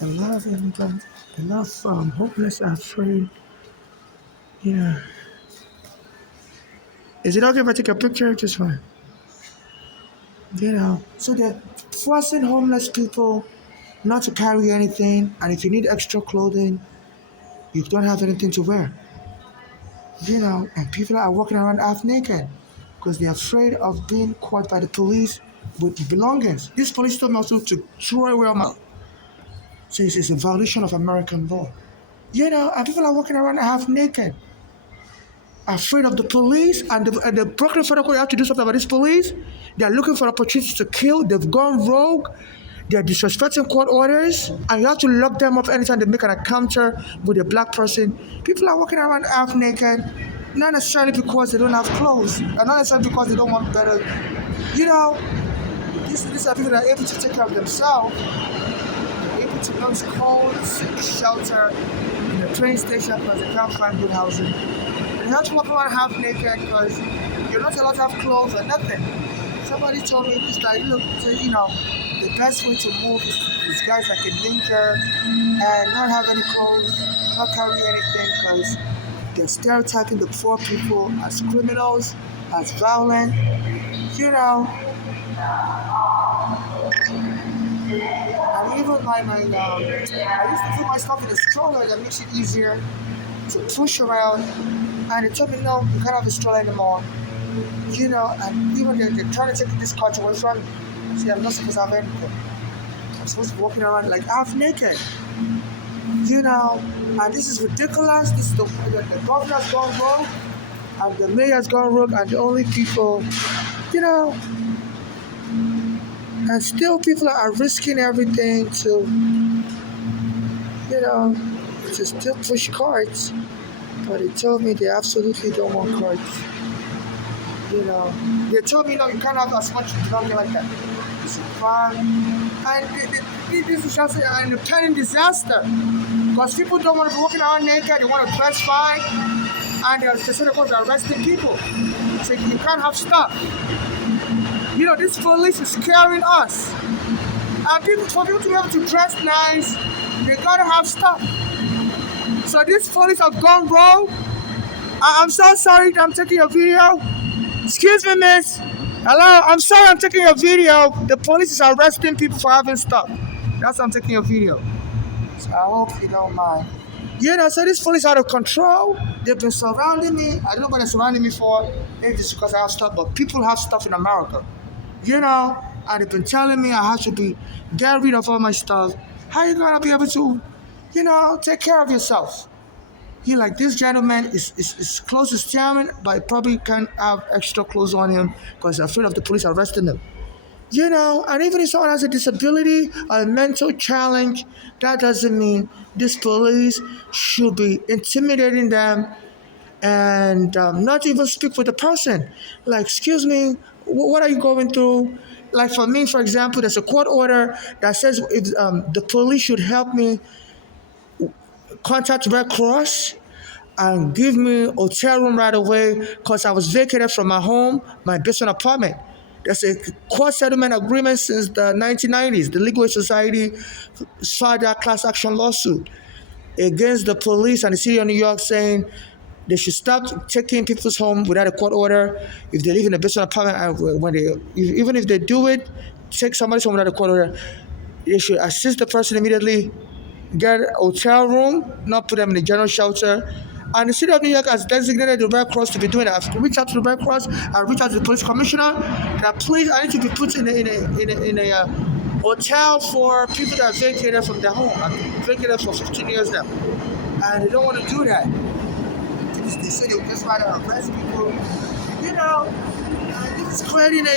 A lot of immigrants, a lot of hopeless are afraid. Yeah. Is it okay if I take a picture? Just fine. So they're forcing homeless people not to carry anything, and if you need extra clothing, you don't have anything to wear. And people are walking around half naked because they're afraid of being caught by the police with belongings. This police told me also to throw away my. So it's a violation of American law. And people are walking around half naked, afraid of the police, and the Brooklyn Federal Court have to do something about this police. They're looking for opportunities to kill. They've gone rogue. They're disrespecting court orders, and you have to lock them up anytime they make an encounter with a black person. People are walking around half naked, not necessarily because they don't have clothes, and not necessarily because they don't want better. You know, these are people that are able to take care of themselves, able to go to cold, seek shelter in the train station because they can't find good housing. And you have to walk around half naked because you're not allowed to have clothes or nothing. Somebody told me this like, look, the best way to move is disguise like a ninja and not have any clothes, not carry anything because they're stereotyping the poor people as criminals, as violent, you know. And even I used to put my stuff in a stroller that makes it easier to push around. And they told me, no, you can't have a stroller anymore. And even they're trying to take this cart away from me. See, I'm not supposed to have anything. I'm supposed to be walking around like half naked. And this is ridiculous. This is the governor's gone rogue, and the mayor's gone rogue, and the only people, you know, and still people are risking everything you know, to still push carts. But they told me they absolutely don't want carts. They told me, no, you can't have as much something like that. It's a crime. And this is just an impending disaster. Because people don't want to be walking around naked, they want to dress fine. And they said they're going to arresting people. So you can't have stuff. This police is scaring us. And for people to be able to dress nice, they gotta have stuff. So these police have gone wrong. I'm so sorry that I'm taking a video. Excuse me, miss. Hello, I'm sorry I'm taking a video. The police is arresting people for having stuff. That's why I'm taking a video. So I hope you don't mind. So this police out of control. They've been surrounding me. I don't know what they're surrounding me for. Maybe it's because I have stuff, but people have stuff in America. And they've been telling me I have to get rid of all my stuff. How you gonna be able to, take care of yourself? Like this gentleman is close to chairman, but he probably can't have extra clothes on him because they're afraid of the police arresting him. And even if someone has a disability or a mental challenge, that doesn't mean this police should be intimidating them and not even speak with the person. Like, excuse me, what are you going through? Like for me, for example, there's a court order that says if the police should help me contact Red Cross and give me a hotel room right away because I was vacated from my home, my basement apartment. There's a court settlement agreement since the 1990s. The Legal Aid Society filed that class action lawsuit against the police and the city of New York saying they should stop taking people's home without a court order. If they live in a basement apartment, and even if they do it, take somebody's home without a court order, they should assist the person immediately, get a hotel room, not put them in a general shelter. And the city of New York has designated the Red Cross to be doing that. I've reached out to the Red Cross. I reached out to the police commissioner that please, I need to be put in a hotel for people that are vacated from their home. I've been vacated for 15 years now, and they don't want to do that. They say they would just rather arrest people. This is creating the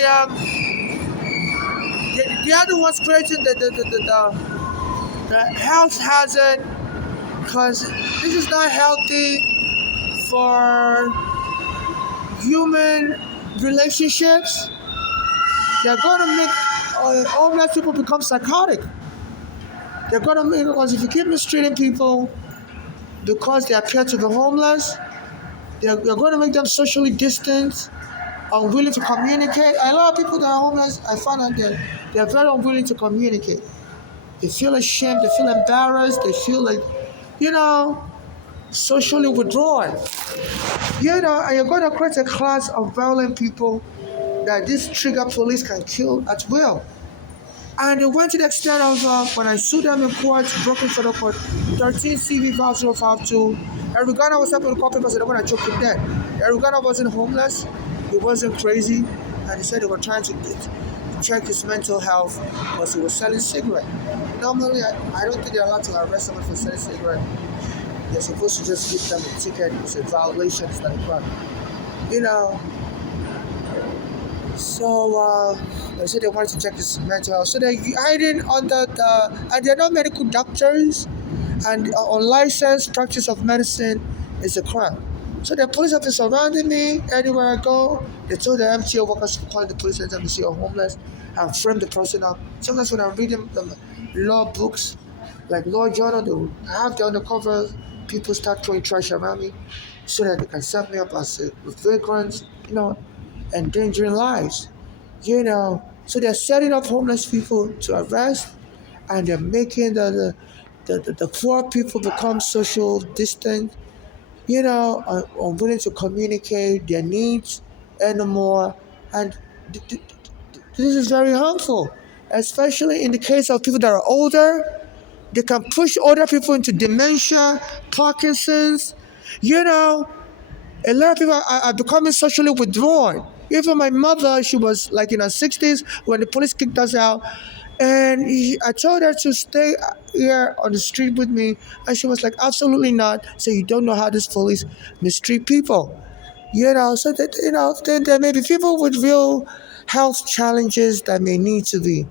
other one's creating the health hazard because this is not healthy for human relationships. They're going to make homeless people become psychotic. They're going to make, because if you keep mistreating people because they appear to be homeless, they're going to make them socially distant, unwilling to communicate. A lot of people that are homeless, I find that they're very unwilling to communicate. They feel ashamed, they feel embarrassed, they feel like, you know, socially withdrawn. And you're going to create a class of violent people that this trigger police can kill at will. And it went to the extent of when I sued them in court, broken federal court, 13 CV 5052. Every Ghana was up in the court because they don't want to choke him dead. Every Ghana wasn't homeless, he wasn't crazy, and he said they were trying to check his mental health because he was selling cigarettes. Normally, I don't think they're allowed to arrest someone for selling cigarettes. They're supposed to just give them a ticket. It's a violation, it's not a crime. You know, so they said they wanted to check his mental health. So they're hiding under and they're not medical doctors, and unlicensed practice of medicine is a crime. So the police have been surrounding me anywhere I go. They told the MTA workers to call the police anytime they see a homeless and frame the person up. Sometimes when I'm reading the law books, like Law Journal, they will have the undercover people start throwing trash around me so that they can set me up as a vagrant, endangering lives. So they're setting up homeless people to arrest, and they're making the poor people become social distant, unwilling to communicate their needs anymore. And this is very harmful, especially in the case of people that are older. They can push older people into dementia, Parkinson's. You know, a lot of people are becoming socially withdrawn. Even my mother, she was like in her 60s when the police kicked us out. And I told her to stay here on the street with me. And she was like, absolutely not. So you don't know how this police mistreat people. So that, then there may be people with real health challenges that may need to be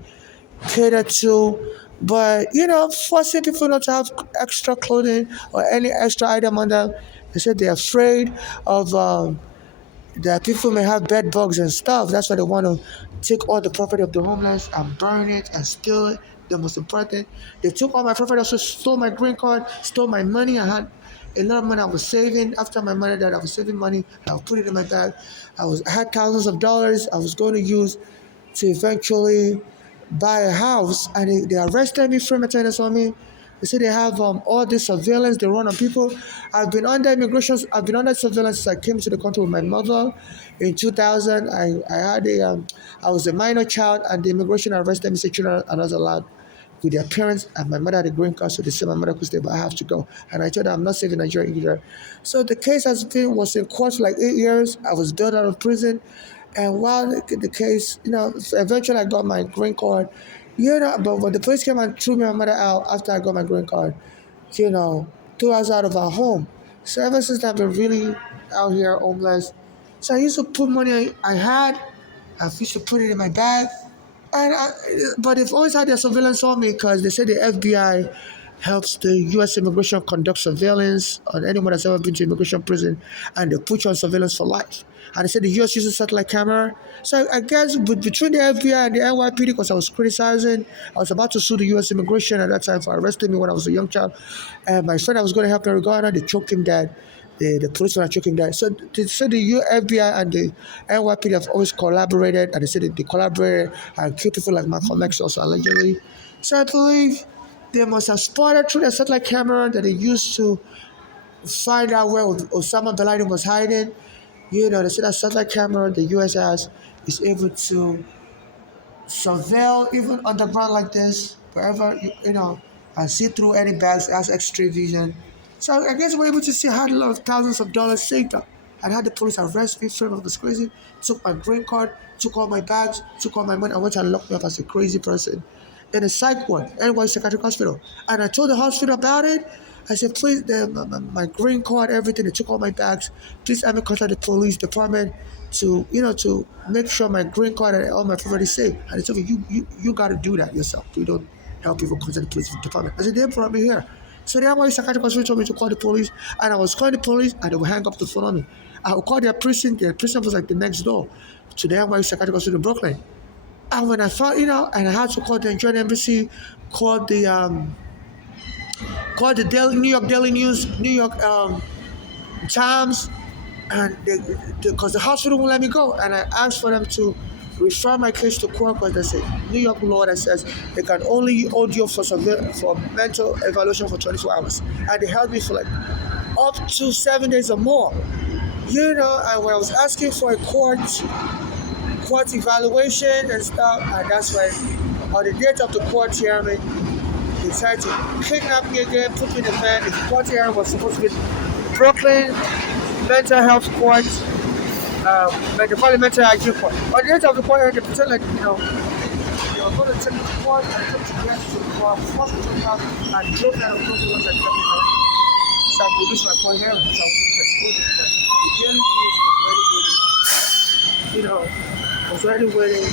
catered to. But, forcing people not to have extra clothing or any extra item on them, they said they're afraid of that people may have bed bugs and stuff. That's why they want to take all the property of the homeless and burn it and steal it. The most important, they took all my property, also stole my green card, stole my money. I had a lot of money I was saving. After my mother died, I was saving money. I put it in my bag. I had thousands of dollars I was going to use to eventually buy a house, and they arrested me, frame attendance on me. They say they have all this surveillance they run on people. I've been under immigration. I've been under surveillance since I came to the country with my mother in 2000. I was a minor child, and the immigration arrested me, said children are not allowed with their parents, and my mother had a green card, so they said my mother could stay, but I have to go. And I told her I'm not saving Nigeria either. So the case was in court for like 8 years. I was bailed out of prison. And while the case, eventually I got my green card, but when the police came and threw my mother out after I got my green card, threw us out of our home. So ever since I've been really out here homeless. So I used to put money I had, I used to put it in my bag. But they've always had their surveillance on me because they say the FBI helps the U.S. immigration conduct surveillance on anyone that's ever been to immigration prison, and they put you on surveillance for life. And they said the U.S. uses satellite camera. So I guess between the FBI and the NYPD, because I was criticizing, I was about to sue the U.S. immigration at that time for arresting me when I was a young child. And my friend I was going to help in Ghana, they choked him dead. The police were choking that. So they said the FBI and the NYPD have always collaborated, and they said they collaborated and killed people like Malcolm X also allegedly. So I believe they must have spotted through the satellite camera that they used to find out where Osama bin Laden was hiding. They said that satellite camera the US has is able to surveil even underground like this, wherever, and see through any bags, has X-ray vision. So I guess we're able to see I had a lot of thousands of dollars saved up. I had the police arrest me, straight up was crazy, took my green card, took all my bags, took all my money, and went and locked me up as a crazy person in a psych ward, NY Psychiatric Hospital. And I told the hospital about it. I said, please, my green card, everything, they took all my bags. Please have me contact the police department to make sure my green card and all my property is safe. And they told me, you got to do that yourself. You don't help people contact the police department. I said, they brought me here. So the NY Psychiatric Hospital told me to call the police, and I was calling the police, and they would hang up the phone on me. I would call their prison was like the next door to the NY Psychiatric Hospital in Brooklyn. And when I found, and I had to call the Nigerian embassy, call the New York Daily News, New York Times, and because the hospital won't let me go, and I asked for them to refer my case to court because there's a New York law that says they can only hold you for mental evaluation for 24 hours. And they held me for like up to 7 days or more. And when I was asking for a court evaluation and stuff, and that's when on the date of the court hearing, they decided to kidnap me again, put me in the van. The court hearing was supposed to be Brooklyn Mental Health Court, Metropolitan Hygiene Court. On the date of the court hearing, they pretend like, they were going to take me to court and took to get to the court, forced me to the court, and drove down the Brooklyn once I kept me out. So I could lose my court hearing. So I was already waiting.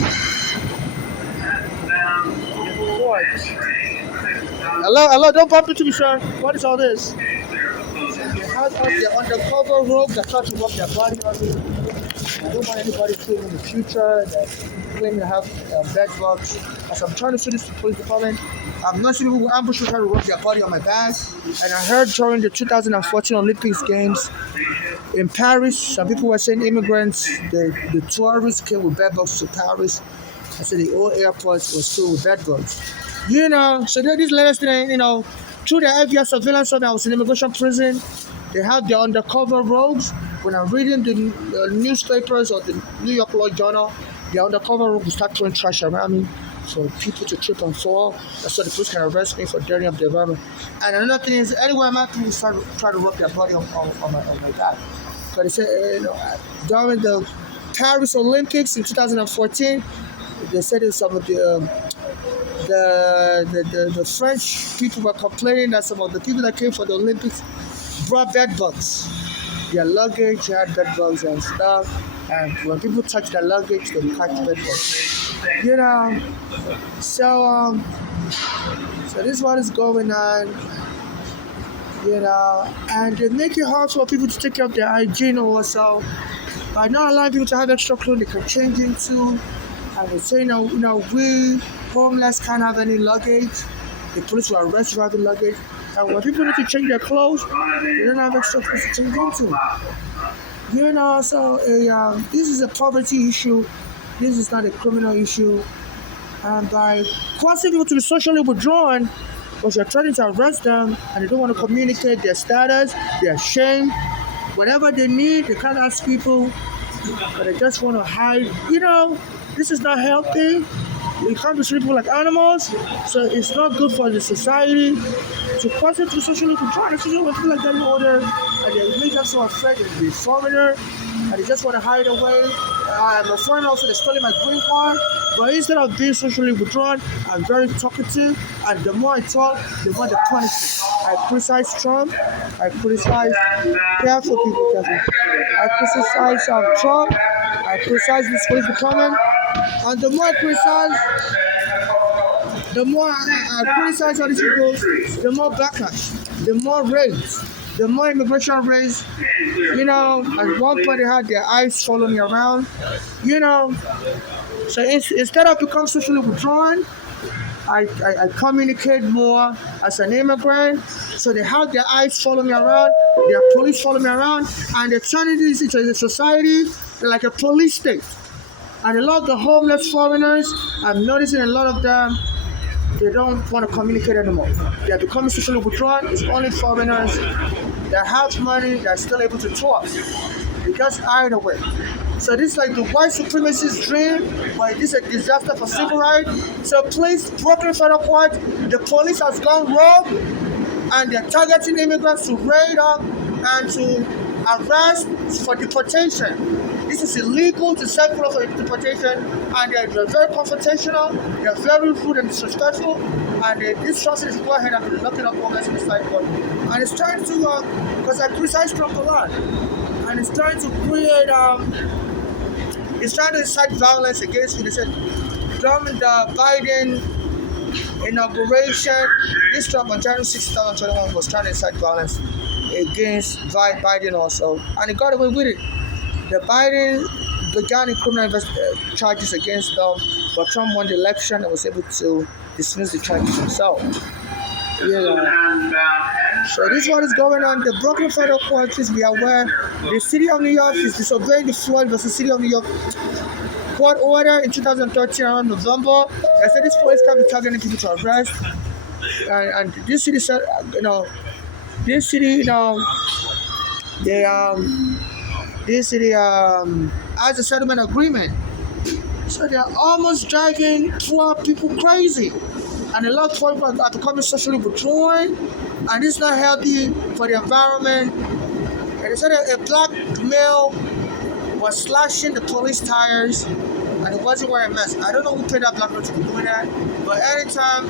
Hello, don't bump into me, sir. What is all this? They had us their undercover rope that tried to rub their body on me. I don't want anybody claiming in the future that claiming to have bed bugs. As I'm trying to sue this to the police department, I'm not seeing people who ambush trying to rub their body on my back. And I heard during the 2014 Olympics Games in Paris, some people were saying immigrants, the tourists came with bed bugs to Paris. I said the old airport was filled with bed bugs. So this latest thing, through the FBI surveillance when I was in immigration prison, they have their undercover rogues. When I'm reading the newspapers or the New York Law Journal, the undercover rogues will start throwing trash around me for people to trip and fall. That's so the police can arrest me for dirtying up the environment. And another thing is, anywhere I'm at, people try to rub their body on my back. So they say, during the Paris Olympics in 2014, they said that some of the French people were complaining that some of the people that came for the Olympics brought bed bugs. Their luggage had bed bugs and stuff, and when people touch their luggage, they catch bed bugs. So this is what is going on. And they make it hard for people to take care of their hygiene also by not allowing people to have extra clothes they can change into. And they say, we homeless can't have any luggage. The police will arrest you having luggage. And when people need to change their clothes, they don't have extra clothes to change into. This is a poverty issue. This is not a criminal issue. And by causing people to be socially withdrawn, because you're trying to arrest them and they don't want to communicate their status, they're ashamed. Whatever they need, they can't ask people, but they just want to hide. This is not healthy. We can't be treating people like animals, so it's not good for the society to cause it to socially control. Especially when people like that in order, and they make us so afraid of the foreigner, and they just want to hide away. I'm a foreigner also, they're stealing my green card, but instead of being socially withdrawn, I'm very talkative, and the more I talk, the more they punish me. I criticize Trump, I criticize careful people, I criticize Trump, I criticize this police department, and the more I criticize all these people, the more backlash, the more raids, the more immigration raids. At one point they had their eyes following me around. So instead of becoming socially withdrawn, I communicate more as an immigrant. So they have their eyes follow me around, their police follow me around, and they're turning this into a society like a police state. And a lot of the homeless foreigners, I'm noticing a lot of them, they don't want to communicate anymore. They're becoming socially withdrawn. It's only foreigners that have money that are still able to talk. They just hide away. So this is like the white supremacist dream, but this is a disaster for civil rights. So please, Brooklyn Federal Court, the police has gone rogue, and they're targeting immigrants to raid up and to arrest for deportation. This is illegal to send people for deportation, and they're very confrontational, they're very rude and disrespectful, and this trust is go ahead and be locking up homeless in the side court. And it's trying to, because I criticize Trump a lot, and it's trying to create, it's trying to incite violence against me. They said, during the Biden inauguration, this Trump on January 6, 2021 was trying to incite violence against Biden also, and he got away with it. The Biden began in criminal charges against them, but Trump won the election and was able to dismiss the charges himself. So this is what is going on. The Brooklyn Federal Court, please be aware, the City of New York is disobeying the Floyd versus City of New York court order in 2013 around November. They said this police can't be targeting people to arrest. And this city said, this city, they this city has a settlement agreement. So they're almost driving poor people crazy. And a lot of poor people are becoming socially withdrawn. And it's not healthy for the environment. And they said a black male was slashing the police tires and he wasn't wearing a mask. I don't know who paid that black man to be doing that. But anytime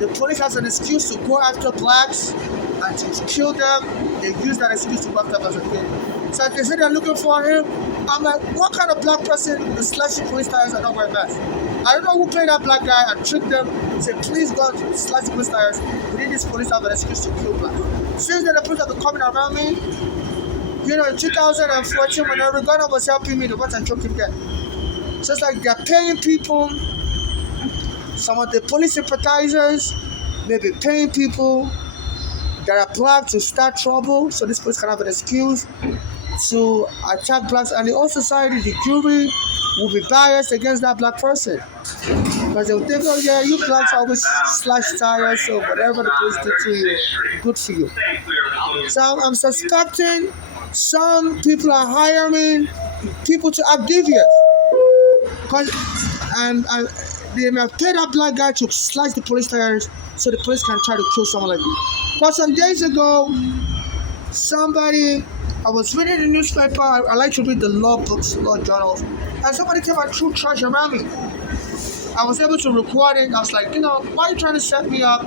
the police has an excuse to go after blacks and to kill them, they use that excuse to go after blacks again. So if they say they're looking for him, I'm like, what kind of black person is slashing police tires and not wearing masks? I don't know who paid that black guy and tricked them, said, please go and slash the police tires. We need this police have an excuse to kill blacks. Since then, the police have been coming around me. In 2014, when Oregano was helping me, the ones and choking them. So it's like they're paying people. Some of the police sympathizers may be paying people that are black to start trouble, so this police can have an excuse to attack blacks. And the whole society, the jury, will be biased against that black person. Because they'll think, oh yeah, you blacks always slash tires, so whatever the police do to you, good for you. So I'm suspecting some people are hiring people to act devious. And they may have paid that black guy to slash the police tires so the police can try to kill someone like me. But some days ago, I was reading the newspaper. I like to read the law books, law journals, and somebody came and threw trash around me. I was able to record it. I was like, why are you trying to set me up?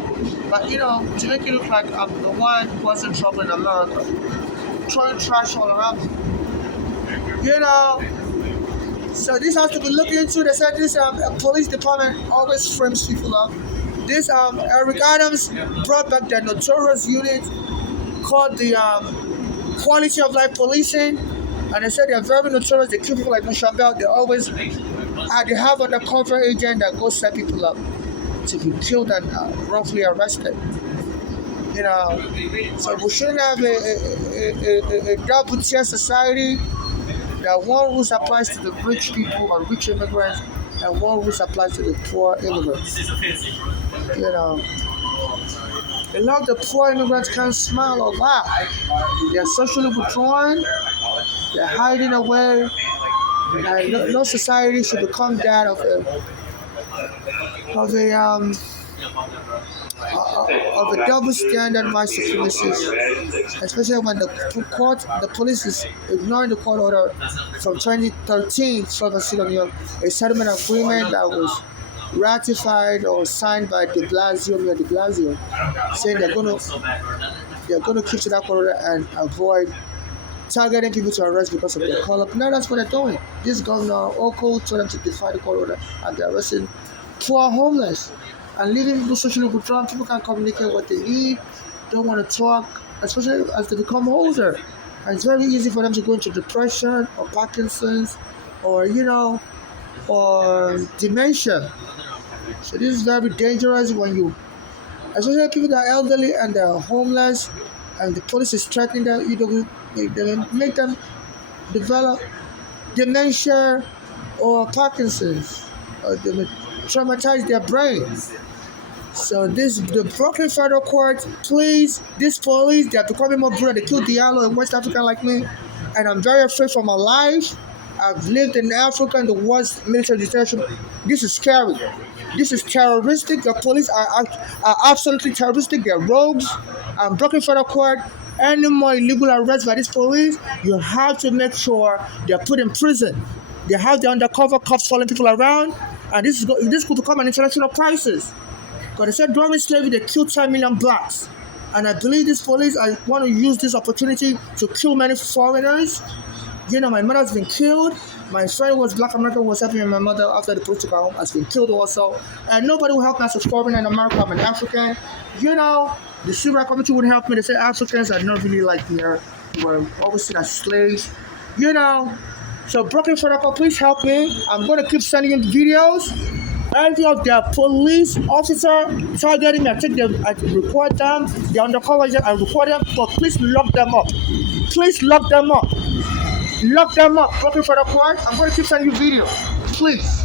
But, to make it look like I'm the one who was in trouble in America. Throwing trash all around me. So this has to be looked into. They said this police department always frames people up. This Eric Adams brought back the notorious unit called the Quality of Life Policing, and they said they're very notorious. They kill people like Mushabel. They always they have an undercover agent that goes set people up to be killed and roughly arrested. So we shouldn't have a double tier society. There are one rules applies to the rich people or rich immigrants, and one rules applies to the poor immigrants. A lot of the poor immigrants can't smile or laugh. They're socially withdrawn. They're hiding away. No society should become that of a double standard white supremacist, especially when the police is ignoring the court order from 2013 from the city of New York, a settlement agreement that was ratified or signed by Mayor de Blasio, saying they're going to keep to that court order and avoid targeting people to arrest because of their color. Now that's what they're doing. This governor Oko told them to defy the court order and they're arresting poor homeless and leaving people socially withdrawn. People can't communicate what they need, don't want to talk, especially as they become older. And it's very easy for them to go into depression or Parkinson's or dementia. So this is very dangerous when especially people that are elderly and they're homeless and the police is threatening them, they make them develop dementia or Parkinson's, or they may traumatize their brains. So the Brooklyn Federal Court, please, this police, they are becoming more brutal. They killed Diallo, a West African like me, and I'm very afraid for my life. I've lived in Africa in the worst military dictatorship. This is scary. This is terroristic. The police are absolutely terroristic. They're rogues. Brooklyn Federal Court, any more illegal arrests by this police, you have to make sure they're put in prison. They have the undercover cops following people around, and this could become an international crisis. Because they said during slavery they killed 10 million blacks. And I believe these police want to use this opportunity to kill many foreigners. My mother has been killed. My friend was Black American who was helping my mother after the police took her home has been killed also. And nobody will help me as a foreigner in America. I'm an African. The civil rights committee wouldn't help me. They said Africans are not really like here. We're always seen as slaves. So Brooklyn Federal Court, please help me. I'm going to keep sending in videos. Any of their police officer targeting me, I record them. They're undercover agent, I record them. But please lock them up. Please lock them up. Lock them up. Brooklyn Federal Court. I'm going to keep sending you videos. Please.